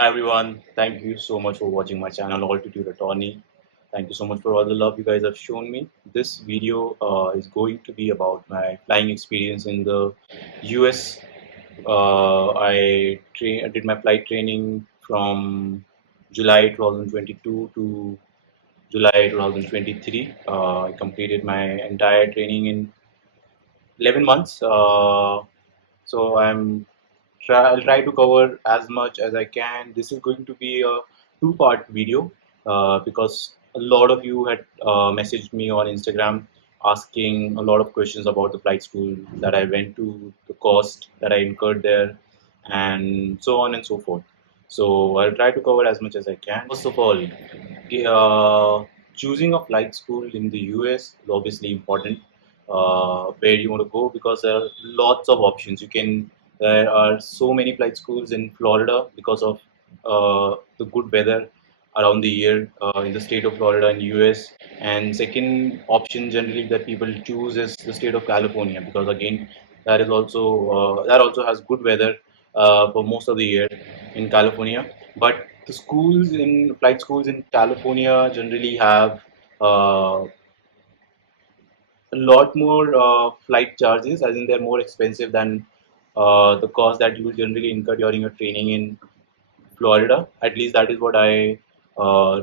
Hi everyone, thank you so much for watching my channel Altitude Attorney. Thank you so much for all the love you guys have shown me. This video is going to be about my flying experience in the US. I did my flight training from July 2022 to July 2023. I completed my entire training in 11 months. So I'll try to cover as much as I can. This is going to be a two-part video because a lot of you had messaged me on Instagram asking a lot of questions about the flight school that I went to, the cost that I incurred there, and so on and so forth. So I'll try to cover as much as I can. First of all, choosing a flight school in the US is obviously important. Where you want to go, because there are lots of options. There are so many flight schools in Florida because of the good weather around the year in the state of Florida in US. And second option generally that people choose is the state of California, because again that also has good weather for most of the year in California. But the schools in flight schools in California generally have a lot more flight charges, as in they're more expensive than the cost that you will generally incur during your training in Florida. At least that is what I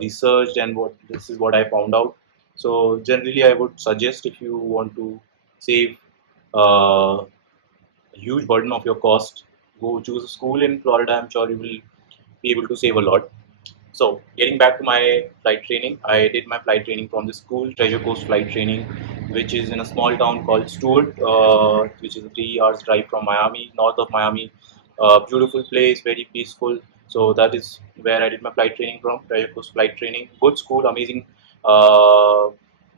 researched, and what this is what I found out. So generally, I would suggest, if you want to save a huge burden of your cost, go choose a school in Florida. I'm sure you will be able to save a lot. So, getting back to my flight training, I did my flight training from the school, Treasure Coast Flight Training, which is in a small town called Stewart, which is a 3 hours drive from Miami, north of Miami. Beautiful place, very peaceful. So that is where I did my flight training from, Treasure Coast Flight Training. Good school, amazing uh,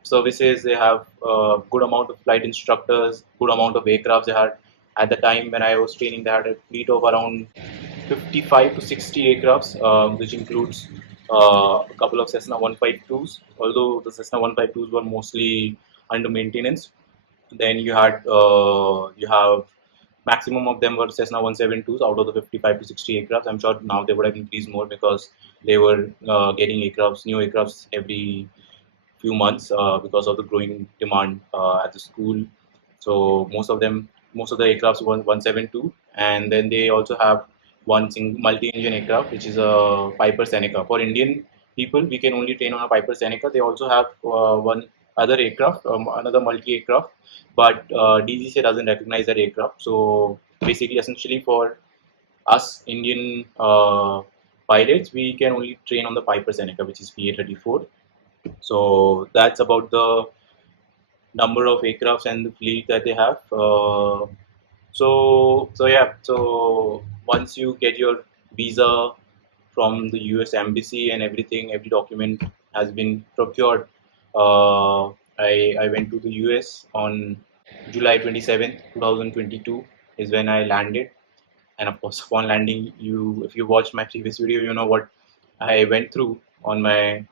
services. They have a good amount of flight instructors, good amount of aircrafts. They had, at the time when I was training, they had a fleet of around 55 to 60 aircrafts, which includes a couple of Cessna 152s, although the Cessna 152s were mostly under maintenance. Then you have maximum of them were Cessna 172s out of the 55 to 60 aircrafts. I'm sure now they would have increased more because they were getting new aircrafts every few months because of the growing demand at the school. So most of the aircrafts were 172, and then they also have multi-engine aircraft, which is a Piper Seneca. For Indian people, we can only train on a Piper Seneca. They also have one other aircraft, another multi-aircraft, but DGCA doesn't recognize that aircraft. So basically, essentially for us Indian pilots, we can only train on the Piper Seneca, which is PA-34. So that's about the number of aircrafts and the fleet that they have. So once you get your visa from the US embassy and everything, every document has been procured. I went to the US on July 27th, 2022 is when I landed. And of course, upon landing, if you watched my previous video, you know what I went through on my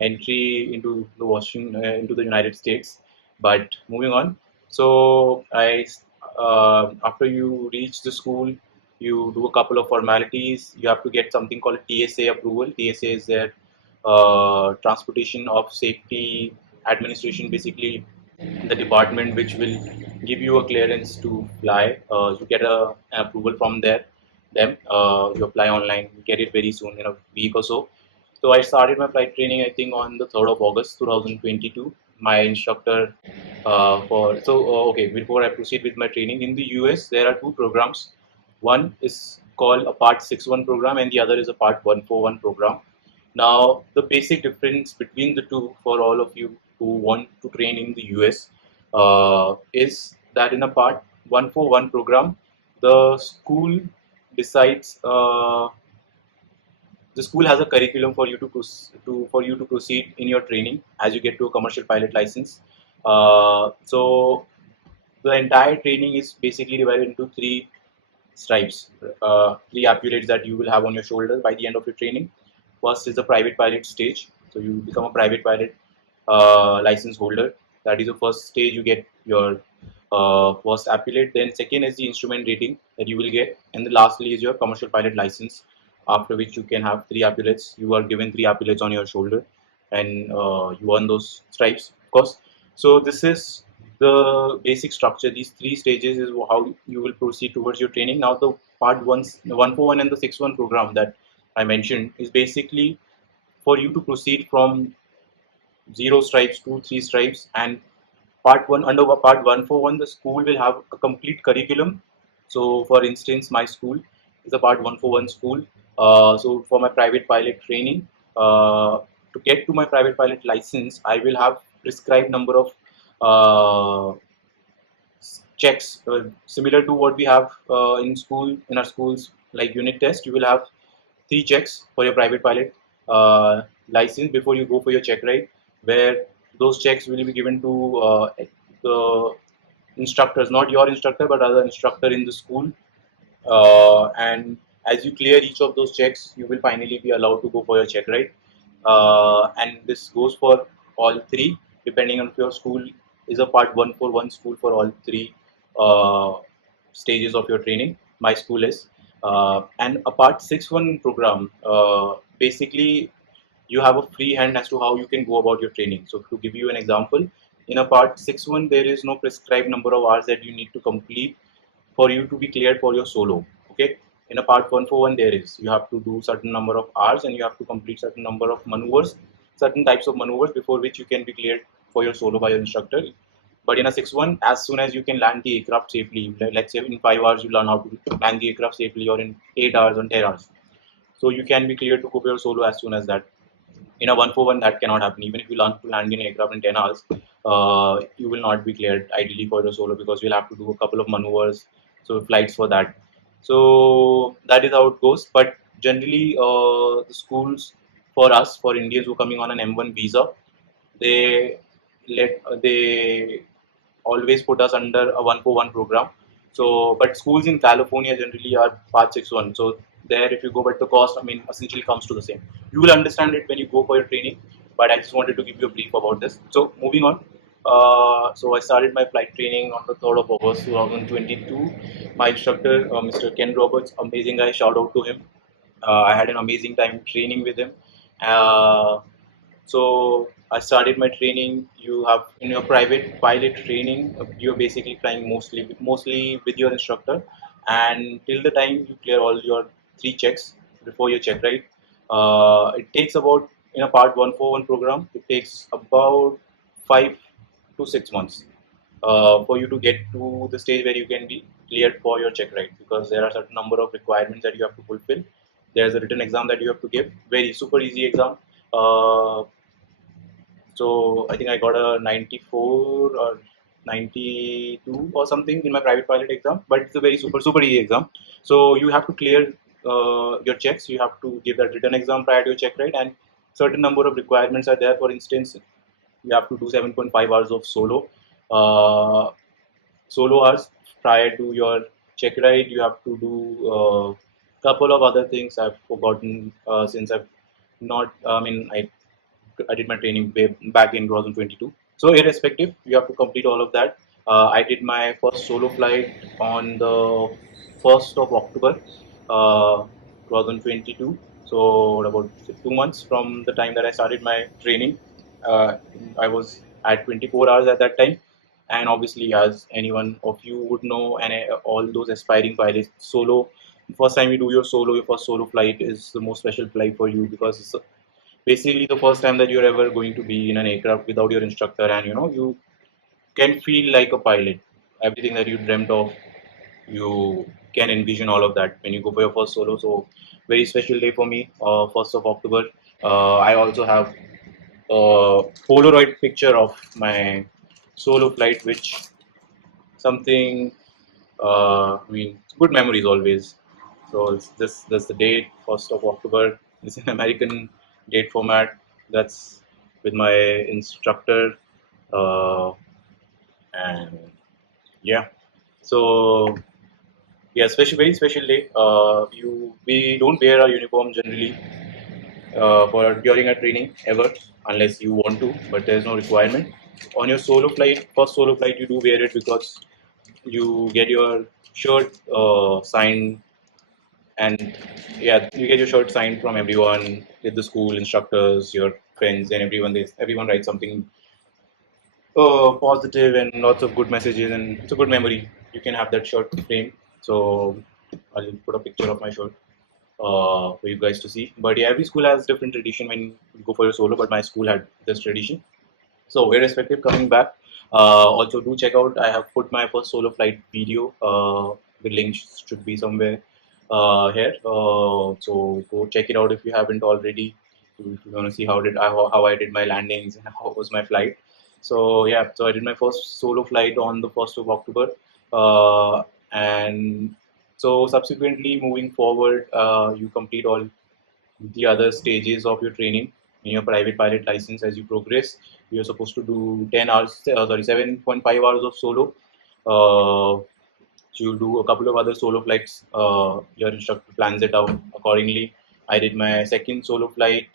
entry into the United States. But moving on, so after you reach the school, you do a couple of formalities. You have to get something called TSA approval. TSA is their Transportation of Safety Administration, basically the department which will give you a clearance to fly. You get an approval from them. You apply online, you get it very soon, in a week or so. So I started my flight training, I think, on the 3rd of August 2022. My instructor okay, before I proceed with my training, in the US there are two programs. One is called a Part 61 program, and the other is a Part 141 program. Now, the basic difference between the two, for all of you who want to train in the US, is that in a Part 141 program, the school decides. The school has a curriculum for you to proceed in your training as you get to a commercial pilot license. So the entire training is basically divided into three stripes, three epaulets that you will have on your shoulder by the end of your training. First is the private pilot stage. So you become a private pilot license holder. That is the first stage. You get your first epaulet. Then second is the instrument rating that you will get, and the lastly is your commercial pilot license. after which you can have 3 epaulets. You are given 3 epaulets on your shoulder, and you earn those stripes, of course. So this is the basic structure. These 3 stages is how you will proceed towards your training. Now the part one, 141 and the 61 program that I mentioned is basically for you to proceed from 0 stripes to 3 stripes. And part one, under part 141, the school will have a complete curriculum. So for instance, my school is a part 141 school. So for my private pilot training, to get to my private pilot license, I will have prescribed number of uh, checks, similar to what we have in our schools, like unit test. You will have 3 checks for your private pilot license before you go for your check ride, where those checks will be given to the instructors, not your instructor, but other instructor in the school. And as you clear each of those checks, you will finally be allowed to go for your check ride. And this goes for all three, depending on if your school is a part 141 school for all three uh, stages of your training. My school is. And a part 61 program, basically, you have a free hand as to how you can go about your training. So to give you an example, in a part 61, there is no prescribed number of hours that you need to complete for you to be cleared for your solo. Okay. In a part 141, there is. You have to do certain number of hours and you have to complete certain number of maneuvers, certain types of maneuvers before which you can be cleared for your solo by your instructor. But in a 6-1, as soon as you can land the aircraft safely, let's say in 5 hours you learn how to land the aircraft safely, or in 8 hours or 10 hours. So you can be cleared to go for your solo as soon as that. In a 141, that cannot happen. Even if you learn to land in an aircraft in 10 hours, you will not be cleared ideally for your solo, because you'll have to do a couple of maneuvers, so flights for that. So that is how it goes. But generally, the schools for us, for Indians who are coming on an M1 visa, they they always put us under a 141 program. So, but schools in California generally are part 61. So there, if you go, but the cost, I mean, essentially comes to the same. You will understand it when you go for your training. But I just wanted to give you a brief about this. So moving on. So I started my flight training on the 3rd of August 2022. My instructor, Mr. Ken Roberts, amazing guy. Shout out to him. I had an amazing time training with him. Uh, so I started my training. You have in your private pilot training, you're basically flying mostly with your instructor, and till the time you clear all your 3 checks before your check ride. It takes about, in a part 141 program, it takes about 5 to 6 months for you to get to the stage where you can be cleared for your check ride, because there are certain number of requirements that you have to fulfill. There's a written exam that you have to give, very super easy exam. Uh, so I think I got a 94 or 92 or something in my private pilot exam, but it's a very super easy exam. So you have to clear your checks. You have to give that written exam prior to your check ride, and certain number of requirements are there. For instance, you have to do 7.5 hours of solo hours prior to your check ride. You have to do a couple of other things I've forgotten, since I've not. I mean, I did my training back in 2022. So irrespective, you have to complete all of that. I did my first solo flight on the 1st of October, 2022. So about 2 months from the time that I started my training. Uh, I was at 24 hours at that time. And obviously, as anyone of you would know, and all those aspiring pilots, solo, first time you do your solo, your first solo flight is the most special flight for you, because it's basically the first time that you're ever going to be in an aircraft without your instructor, and you can feel like a pilot. Everything that you dreamt of, you can envision all of that when you go for your first solo. So very special day for me, 1st of October. I also have a Polaroid picture of my solo flight, which something, I mean, good memories always. So that's the date, 1st of October. It's an American date format. That's with my instructor, uh, and yeah. So yeah, special, very special day. We don't wear our uniform generally for during a training ever, unless you want to, but there's no requirement. On your solo flight, first solo flight, you do wear it, because you get your shirt signed And yeah, you get your shirt signed from everyone, with the school instructors, your friends, and everyone. Everyone writes something positive and lots of good messages, and it's a good memory. You can have that shirt frame. So I'll put a picture of my shirt for you guys to see. But yeah, every school has different tradition when you go for your solo. But my school had this tradition. So irrespective, coming back, also do check out. I have put my first solo flight video. The link should be somewhere here. So go check it out if you haven't already. If you want to see how I did my landings and how was my flight. So yeah, so I did my first solo flight on the 1st of October, and so subsequently moving forward, you complete all the other stages of your training in your private pilot license. As you progress, you're supposed to do 10 hours, 7.5 hours of solo. Uh, so you'll do a couple of other solo flights. Your instructor plans it out accordingly. I did my second solo flight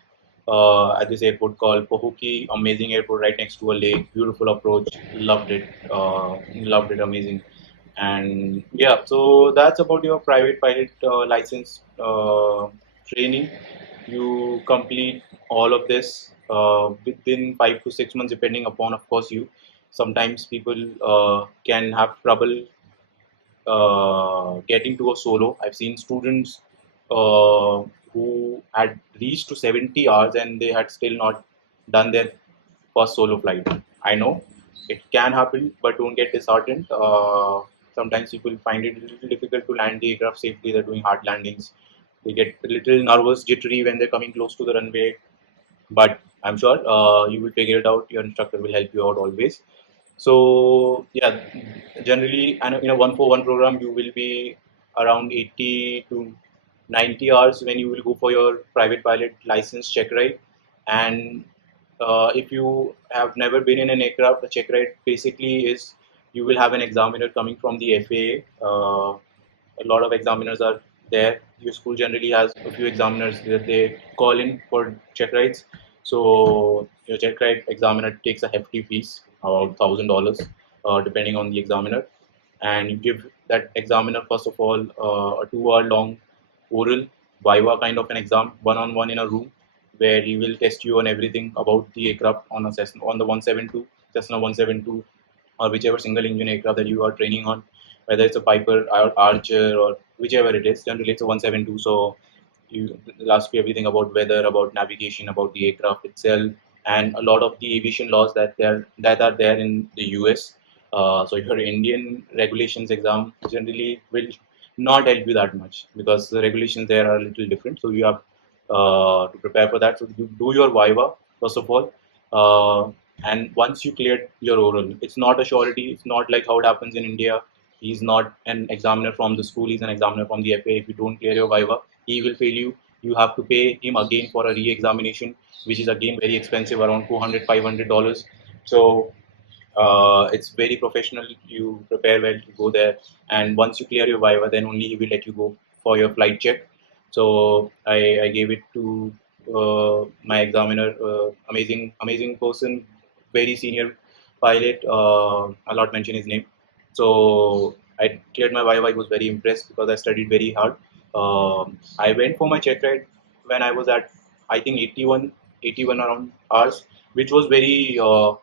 at this airport called Pohuki. Amazing airport right next to a lake. Beautiful approach. Loved it. Loved it. Amazing. And yeah, so that's about your private pilot license training. You complete all of this within 5 to 6 months, depending upon, of course, you. Sometimes people can have trouble getting to a solo. I've seen students who had reached to 70 hours and they had still not done their first solo flight. I know it can happen, but don't get disheartened. Sometimes people find it a little difficult to land the aircraft safely. They're doing hard landings. They get a little nervous, jittery when they're coming close to the runway. But I'm sure you will figure it out. Your instructor will help you out always. So yeah, generally in a 141 program, you will be around 80 to 90 hours when you will go for your private pilot license check ride. And if you have never been in an aircraft, a check ride basically is you will have an examiner coming from the FAA. A lot of examiners are there. Your school generally has a few examiners that they call in for check rides. So your check ride examiner takes a hefty fees, about $1,000, depending on the examiner, and you give that examiner first of all a 2 hour long oral viva kind of an exam, one on one in a room, where he will test you on everything about the aircraft on a Cessna, on the 172 Cessna 172, or whichever single engine aircraft that you are training on, whether it's a Piper or Archer or whichever it is. Generally, it's a 172. So they'll ask you everything about weather, about navigation, about the aircraft itself, and a lot of the aviation laws that are there in the US. So your Indian regulations exam generally will not help you that much because the regulations there are a little different. So you have to prepare for that. So you do your viva first of all, and once you cleared your oral, it's not a surety. It's not like how it happens in India. He's not an examiner from the school. He's an examiner from the FA. If you don't clear your viva, he will fail you. You have to pay him again for a re-examination, which is again very expensive, around $400 to $500. So it's very professional. You prepare well to go there, and once you clear your viva, then only he will let you go for your flight check. So I gave it to my examiner, amazing person, very senior pilot. I'll not mention his name. So I cleared my viva. I was very impressed because I studied very hard. I went for my check ride when I was at, I think, 81 around hours, which was very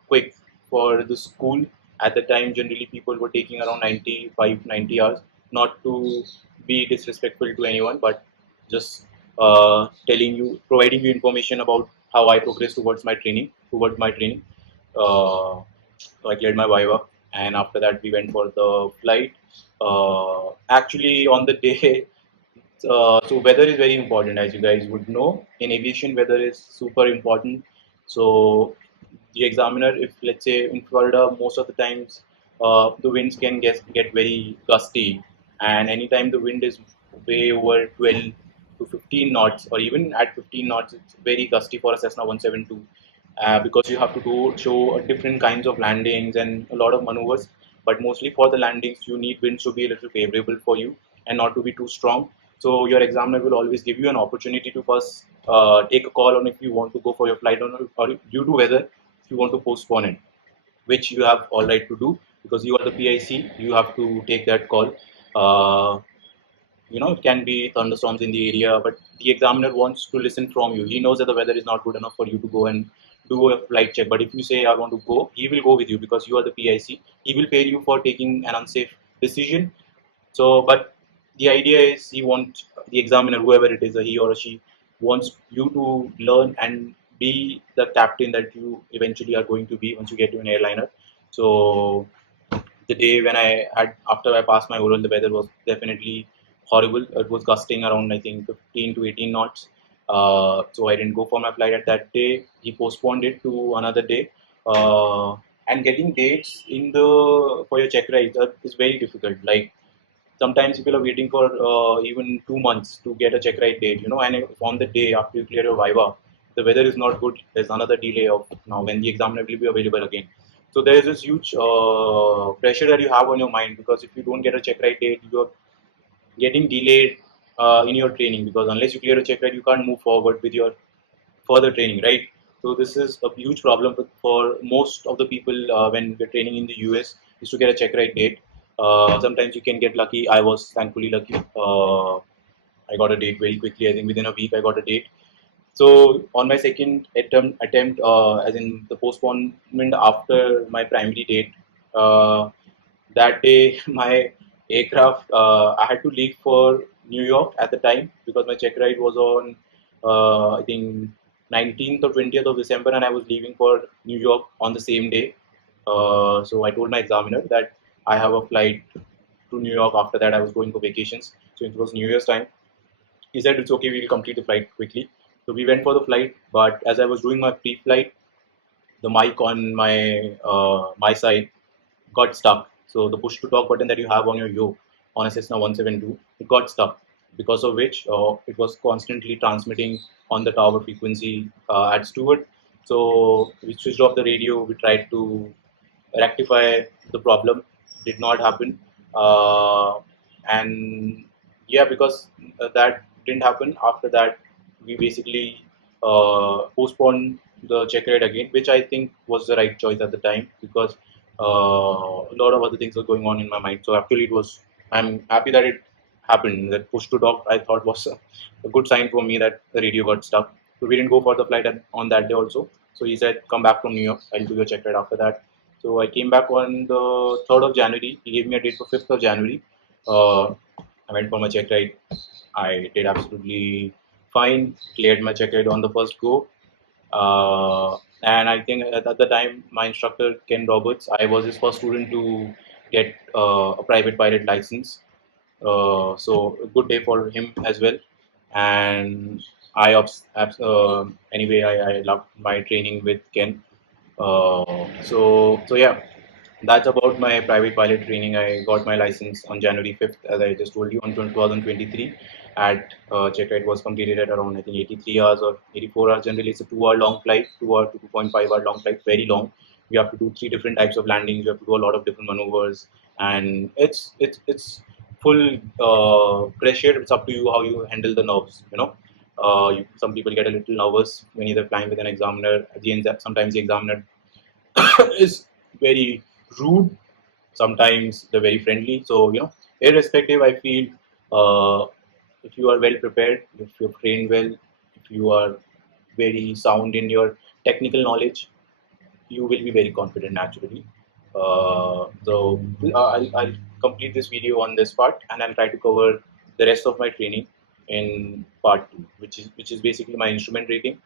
quick for the school. At the time, generally people were taking around 95, 90 hours. Not to be disrespectful to anyone, but just providing you information about how I progressed towards my training. So I cleared my viva, and after that we went for the flight. Actually, on the day, so weather is very important, as you guys would know. In aviation, weather is super important. So the examiner, if let's say in Florida, most of the times the winds can get very gusty, and anytime the wind is way over 12 to 15 knots, or even at 15 knots, it's very gusty for a Cessna 172, because you have to show different kinds of landings and a lot of maneuvers. But mostly for the landings, you need winds to be a little favorable for you and not to be too strong. So your examiner will always give you an opportunity to first take a call on if you want to go for your flight or due to weather, if you want to postpone it, which you have all right to do because you are the PIC. You have to take that call. Uh, it can be thunderstorms in the area, but the examiner wants to listen from you. He knows that the weather is not good enough for you to go and do a flight check, but if you say I want to go, he will go with you because you are the PIC. He will pay you for taking an unsafe decision. So but the idea is he wants the examiner, whoever it is, he or she wants you to learn and be the captain that you eventually are going to be once you get to an airliner. So the day when I had after I passed my oral, the weather was definitely horrible. It was gusting around I think 15 to 18 knots. So I didn't go for my flight at that day. He postponed it to another day. And getting dates in the for your check ride is very difficult. Like sometimes people are waiting for even 2 months to get a check ride date. And on the day after you clear your viva, the weather is not good. There's another delay of now when the examiner will be available again. So there is this huge pressure that you have on your mind because if you don't get a check ride date, you're getting delayed in your training because unless you clear a check ride, you can't move forward with your further training, right? So this is a huge problem for most of the people when we're training in the US is to get a check ride date. Sometimes you can get lucky. I was thankfully lucky. I got a date very quickly. I think within a week I got a date. So on my second attempt, as in the postponement after my primary date, that day my aircraft, I had to leave for New York at the time because my check ride was on, I think 19th or 20th of December, and I was leaving for New York on the same day. So I told my examiner that I have a flight to New York. After that, I was going for vacations. So it was New Year's time. He said it's okay, we'll complete the flight quickly. So we went for the flight, but as I was doing my pre-flight, the mic on my side got stuck. So the push to talk button that you have on your yoke on a Cessna 172, it got stuck, because of which it was constantly transmitting on the tower frequency at Stewart. So we switched off the radio. We tried to rectify the problem. Did not happen. And yeah, because that didn't happen. After that, we basically postponed the check ride again, which I think was the right choice at the time because a lot of other things were going on in my mind. So actually, it was. I'm happy that it happened. That push to talk I thought was a good sign for me that the radio got stuck. So we didn't go for the flight on that day also. So he said, "Come back from New York. I'll do your check ride after that." So I came back on the 3rd of January. He gave me a date for 5th of January. Uh, I went for my check ride. I did absolutely fine. Cleared my check ride on the first go. And I think at the time, my instructor, Ken Roberts, I was his first student to get a private pilot license. So a good day for him as well. And anyway, I loved my training with Ken. So yeah, that's about my private pilot training. I got my license on January 5th, as I just told you, on 2023. At Checkride was completed at around I think 83 hours or 84 hours. Generally, it's a 2 hour long flight, 2 hour to 2.5 hour long flight, very long. You have to do three different types of landings. You have to do a lot of different maneuvers, and it's full pressure. It's up to you how you handle the nerves. Some people get a little nervous when you're flying with an examiner. At the end, sometimes the examiner is very rude. Sometimes they're very friendly. So irrespective, I feel if you are well prepared, if you're trained well, if you are very sound in your technical knowledge, you will be very confident naturally. I'll complete this video on this part, and I'll try to cover the rest of my training in part two, which is basically my instrument rating,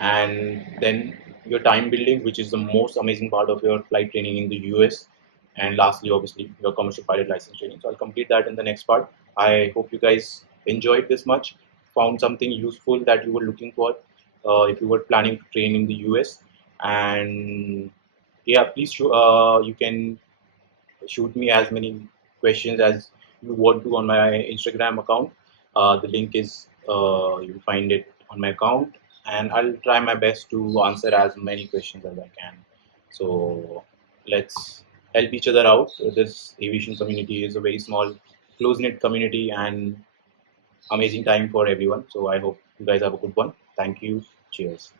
and then your time building, which is the most amazing part of your flight training in the US, and lastly, obviously, your commercial pilot license training. So I'll complete that in the next part. I hope you guys enjoyed this much, found something useful that you were looking for if you were planning to train in the US. And yeah, please you can shoot me as many questions as you want to on my Instagram account. The link is you'll find it on my account, and I'll try my best to answer as many questions as I can. So let's help each other out. This aviation community is a very small, close knit community, and amazing time for everyone. So I hope you guys have a good one. Thank you. Cheers.